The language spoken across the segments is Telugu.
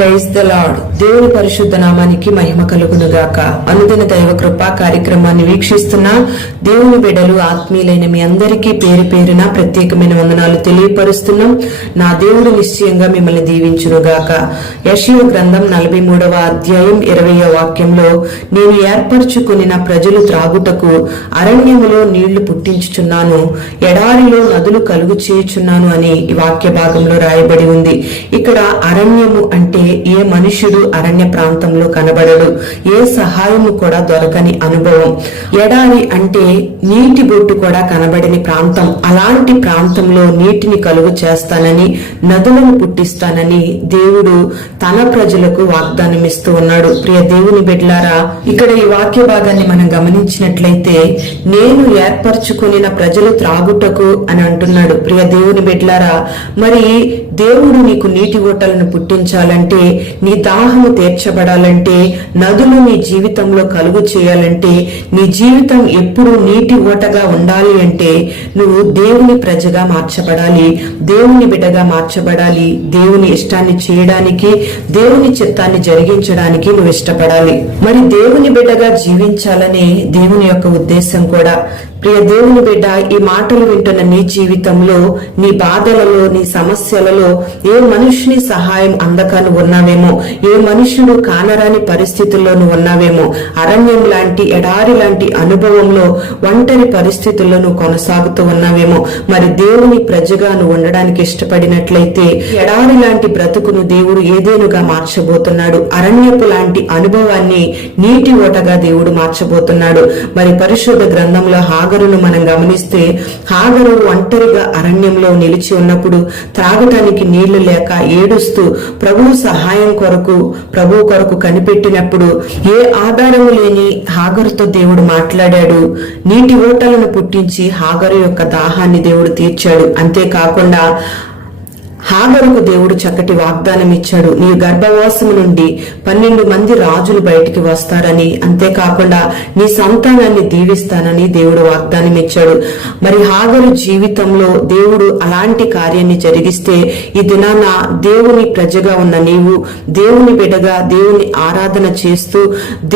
Praise the lord. దేవుని పరిశుద్ధ నామానికి మహిమ కలుగును గాక. అనుదిన దైవ కృపా కార్యక్రమాన్ని వీక్షిస్తున్న దేవుని బిడ్డలు ఆత్మీయులైన మీ అందరికీ పేరు పేరున ప్రత్యేకమైన వందనాలు తెలియపరుస్తున్నాం. నా దేవుడు నిశ్చయంగా మిమ్మల్ని దీవించును గాక. యెషయా గ్రంథం 43వ అధ్యాయం 20వ వాక్యంలో, నేను ఏర్పరచుకుని ప్రజలు త్రాగుటకు అరణ్యములో నీళ్లు పుట్టించుచున్నాను, ఎడారిలో నదులు కలుగు చేయుచున్నాను అని ఈ వాక్య భాగంలో రాయబడి ఉంది. ఇక్కడ అరణ్యము అంటే ఏ మనుషుడు అరణ్య ప్రాంతంలో కనబడడు, ఏ సహాయము కూడా దొరకని అనుభవం. ఎడారి అంటే నీటి బొట్టు కూడా కనబడని ప్రాంతం. అలాంటి ప్రాంతంలో నీటిని కలుగు చేస్తానని, నదులను పుట్టిస్తానని దేవుడు తన ప్రజలకు వాగ్దానం ఇస్తూ ఉన్నాడు. ప్రియ దేవుని బిడ్డలారా, ఇక్కడ ఈ వాక్య భాగాన్ని మనం గమనించినట్లయితే, నేను ఏర్పరచుకుని ప్రజలు త్రాగుటకు అని అంటున్నాడు. ప్రియ దేవుని బిడ్డలారా, మరి దేవుడు నీకు నీటి ఓటలను పుట్టించాలంటే, నీ దాహము తీర్చబడాలంటే, నదులు నీ జీవితంలో కలుగు చేయాలంటే, నీ జీవితం ఎప్పుడు నీటి ఓటగా ఉండాలి అంటే, నువ్వు దేవుని ప్రజగా మార్చబడాలి, దేవుని బిడ్డగా మార్చబడాలి. దేవుని ఇష్టాన్ని చేయడానికి, దేవుని చిత్తాన్ని జరిగించడానికి నువ్వు ఇష్టపడాలి. మరి దేవుని బిడ్డగా జీవించాలనే దేవుని యొక్క ఉద్దేశం కూడా. ప్రియ దేవుని బిడ్డ, ఈ మాటలు వింటున్న నీ జీవితంలో, నీ బాధలలో, నీ సమస్యలలో ఏ మనుషుని సహాయం అందక నువ్వు ఉన్నావేమో, ఏ మనుషుడు కానరాని పరిస్థితుల్లో నువ్వు ఉన్నావేమో, అరణ్యం లాంటి, ఎడారి లాంటి అనుభవంలో, ఒంటరి పరిస్థితుల్లో నువ్వు కొనసాగుతూ ఉన్నావేమో. మరి దేవుని ప్రజగా నువ్వు ఉండడానికి ఇష్టపడినట్లయితే, ఎడారి లాంటి బ్రతుకును దేవుడు ఏదేనుగా మార్చబోతున్నాడు. అరణ్యపు లాంటి అనుభవాన్ని నీటి ఓటగా దేవుడు మార్చబోతున్నాడు. మరి పరిశుద్ధ గ్రంథంలో హాగరును మనం గమనిస్తే, హాగరు ఒంటరిగా అరణ్యంలో నిలిచి ఉన్నప్పుడు, త్రాగటానికి నీళ్లు లేక ఏడుస్తూ ప్రభువు సహాయం కొరకు, ప్రభువు కొరకు కనిపెట్టినప్పుడు, ఏ ఆధారము లేని హాగరుతో దేవుడు మాట్లాడాడు. నీటి ఓటలను పుట్టించి హాగరు యొక్క దాహాన్ని దేవుడు తీర్చాడు. అంతేకాకుండా హాగరుకు దేవుడు చక్కటి వాగ్దానం ఇచ్చాడు. నీ గర్భవాసము నుండి 12 మంది రాజులు బయటికి వస్తారని, అంతేకాకుండా నీ సంతానాన్ని దీవిస్తానని దేవుడు వాగ్దానం ఇచ్చాడు. మరి హాగరు జీవితంలో దేవుడు అలాంటి కార్యాన్ని జరిగిస్తే, ఈ దినాన దేవుని ప్రజగా ఉన్న నీవు, దేవుని బిడ్డగా దేవుని ఆరాధన చేస్తూ,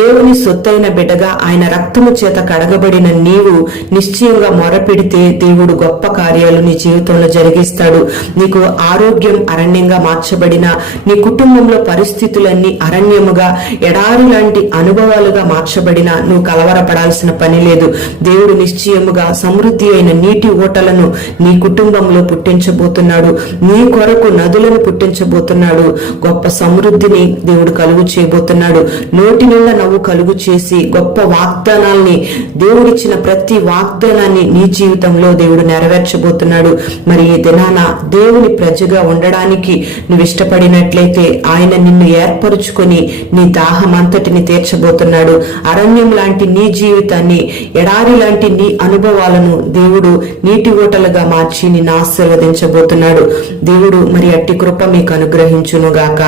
దేవుని సొత్తైన బిడ్డగా ఆయన రక్తము చేత కడగబడిన నీవు నిశ్చయంగా మొరపెడితే దేవుడు గొప్ప కార్యాలు నీ జీవితంలో జరిగిస్తాడు. నీకు ఆరోగ్యం అరణ్యంగా మార్చబడిన, నీ కుటుంబంలో పరిస్థితులన్నీ అరణ్యముగా, ఎడారి లాంటి అనుభవాలుగా మార్చబడిన, నువ్వు కలవరపడాల్సిన పని లేదు. దేవుడు నిశ్చయముగా సమృద్ధి అయిన నీటి ఓటలను నీ కుటుంబంలో పుట్టించబోతున్నాడు. నీ కొరకు నదులను పుట్టించబోతున్నాడు. గొప్ప సమృద్ధిని దేవుడు కలుగు చేయబోతున్నాడు. నోటి నిండా నవ్వు కలుగు చేసి గొప్ప వాగ్దానాల్ని, దేవుడిచ్చిన ప్రతి వాగ్దానాన్ని నీ జీవితంలో దేవుడు నెరవేర్చబోతున్నాడు. మరి ఈ దినాన దేవుని ప్రజగా ఉండడానికి నువ్వు ఇష్టపడినట్లయితే, ఆయన నిన్ను ఏర్పరుచుకొని నీ దాహం అంతటిని తీర్చబోతున్నాడు. అరణ్యం లాంటి నీ జీవితాన్ని, ఎడారి లాంటి నీ అనుభవాలను దేవుడు నీటి ఓటలుగా మార్చి నిన్ను ఆశీర్వదించబోతున్నాడు. దేవుడు మరి అట్టి కృప మీకు అనుగ్రహించునుగాక.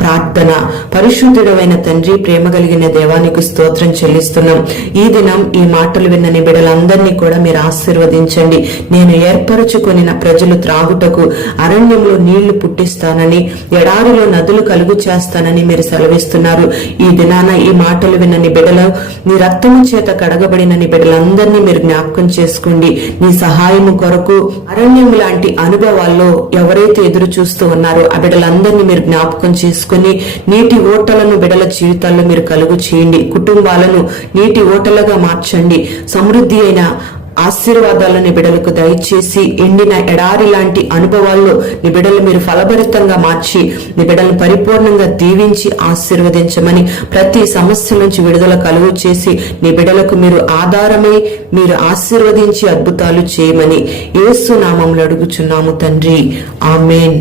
ప్రార్థన. పరిశుద్ధుడైన తండ్రి, ప్రేమ కలిగిన దేవానికి స్తోత్రం చెల్లిస్తున్నాం. ఈ దినం ఈ మాటలు విన్న నీ బిడ్డలందరినీ కూడా మీరు ఆశీర్వదించండి. నేను ఏర్పరచుకొని ప్రజలు త్రాగుటకు అరణ్యంలో నీళ్లు పుట్టిస్తానని, ఎడారిలో నదులు కలుగు చేస్తానని మీరు సెలవిస్తున్నారు. ఈ దినాన ఈ మాటలు విన్న నీ బిడ్డలు, నీ రక్తము చేత కడగబడిన నీ బిడ్డలందరినీ మీరు జ్ఞాపకం చేసుకోండి. నీ సహాయము కొరకు అరణ్యం లాంటి అనుభవాల్లో ఎవరైతే ఎదురు చూస్తూ ఉన్నారో ఆ బిడ్డలందరినీ మీరు జ్ఞాపకం చేసుకుని, నీటి ఓటలను బిడ్డల జీవితాల్లో మీరు కలుగు చేయండి. కుటుంబాలను నీటి ఓటలుగా మార్చండి. సమృద్ధి అయిన ఆశీర్వాదాలను బిడ్డలకు దయచేసి, ఎండిన ఎడారి లాంటి అనుభవాల్లో నీ బిడ్డలు మీరు ఫలభరితంగా మార్చి, నీ బిడ్డలను పరిపూర్ణంగా దీవించి ఆశీర్వదించమని, ప్రతి సమస్య నుంచి విడుదల కలుగు చేసి నీ బిడ్డలకు మీరు ఆధారమై మీరు ఆశీర్వదించి అద్భుతాలు చేయమని యేసు నామములో అడుగుచున్నాము తండ్రి. ఆమేన్.